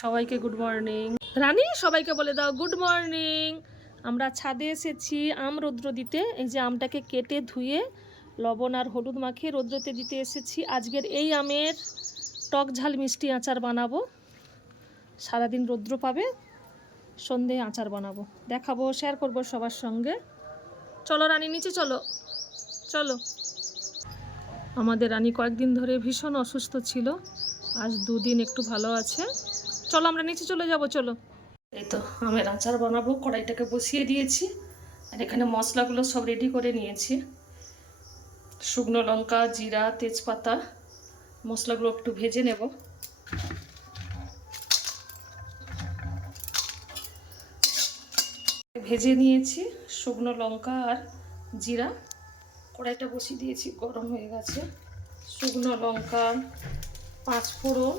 সবাইকে good morning. রানী সবাইকে বলে দাও গুড মর্নিং। আমরা ছাদে এসেছি আম রৌদ্র দিতে। এই যে আমটাকে কেটে ধুয়ে লবণ আর হলুদ মাখিয়ে রৌদ্রতে দিতে এসেছি। আজকের এই আমের টক ঝাল মিষ্টি আচার বানাবো। সারাদিন রৌদ্র পাবে, সন্ধে আচার বানাবো, দেখাবো, শেয়ার করবো সবার সঙ্গে। চলো রানী নিচে চলো চলো। আমাদের রানী কয়েকদিন ধরে ভীষণ অসুস্থ ছিল, আজ দুদিন একটু ভালো আছে। চলো আমরা নিচে চলে যাব, চলো। এই তো আমের আচার বানাবো, কড়াইটাকে বসিয়ে দিয়েছি আর এখানে মশলাগুলো সব রেডি করে নিয়েছি। শুকনো লঙ্কা, জিরা, তেজপাতা, মশলাগুলো একটু ভেজে নেব। ভেজে নিয়েছি শুকনো লঙ্কা আর জিরা। কড়াইটা বসিয়ে দিয়েছি, গরম হয়ে গেছে। শুকনো লঙ্কা, 5 ফোড়ন,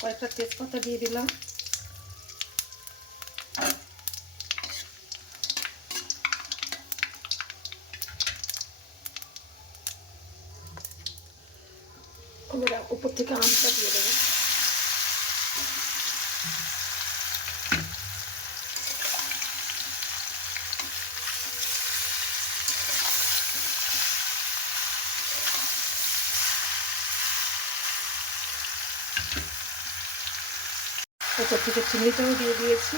কয়েকটা তেজপাতা দিয়ে দিলাম। এবার উপর থেকে আমটা দিয়ে দেবো। উপর থেকে চিনিটাও দিয়ে দিয়েছি।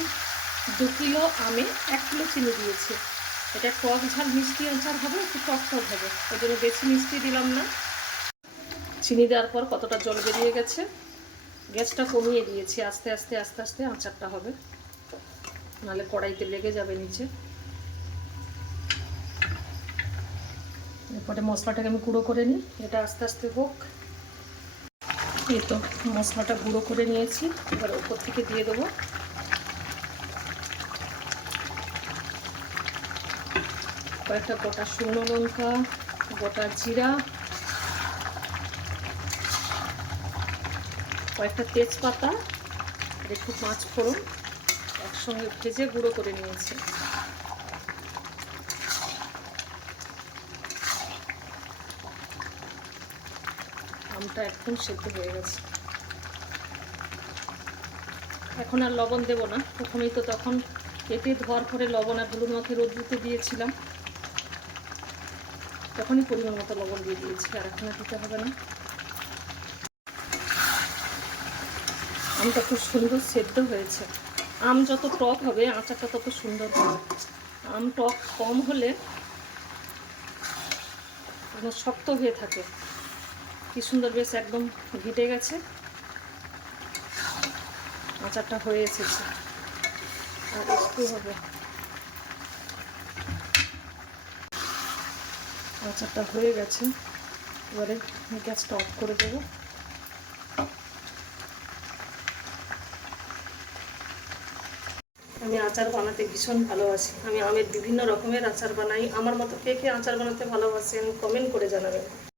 2 কিলো আমে 1 কিলো চিনি দিয়েছি। এটা টক ঝাল মিষ্টি আচার হবে, একটু টক টক হবে, ওই জন্য বেশি মিষ্টি দিলাম না। চিনি দেওয়ার পর কতটা জল বেরিয়ে গেছে। গ্যাসটা কমিয়ে দিয়েছি, আস্তে আস্তে আস্তে আস্তে আচারটা হবে, নাহলে কড়াইতে লেগে যাবে নিচে। এরপরে মশলাটাকে আমি গুঁড়ো করে নিই, এটা আস্তে আস্তে হোক। এই তো মশলাটা গুঁড়ো করে নিয়েছি, এবার উপর থেকে দিয়ে দেবো কয়েকটা গোটা শুকনো লঙ্কা, গোটা জিরা, কয়েকটা তেজপাতা আর একটু 5 ফোড়ন একসঙ্গে ভেজে গুঁড়ো করে নিয়েছি। আমটা একদম সেদ্ধ হয়ে গেছে। এখন আর লবণ দেব না, প্রথমেই তো তখন কেটে ধোয়ার পরে লবণ আর হলুদ মাখিয়ে রোদ দিতে দিয়েছিলাম, তখনই পরিমাণ মতো লবণ দিয়ে দিয়েছি, আর এখন আর দিতে হবে না। আমটা খুব সুন্দর সেদ্ধ হয়েছে। আম যত টক হবে আচারটা তত সুন্দর হবে। আম টক কম হলে শক্ত হয়ে থাকে। কি সুন্দর বেশ একদম ঘেটে গেছে, আচারটা হয়ে এসেছে। আর একটু হবে, আচারটা হয়ে গেছে। এবারে গ্যাসটা অফ করে দেবো। আমি আচার বানাতে ভীষণ ভালোবাসি। আমি আমের বিভিন্ন রকমের আচার বানাই। আমার মতো কে কে আচার বানাতে ভালোবাসেন কমেন্ট করে জানাবেন।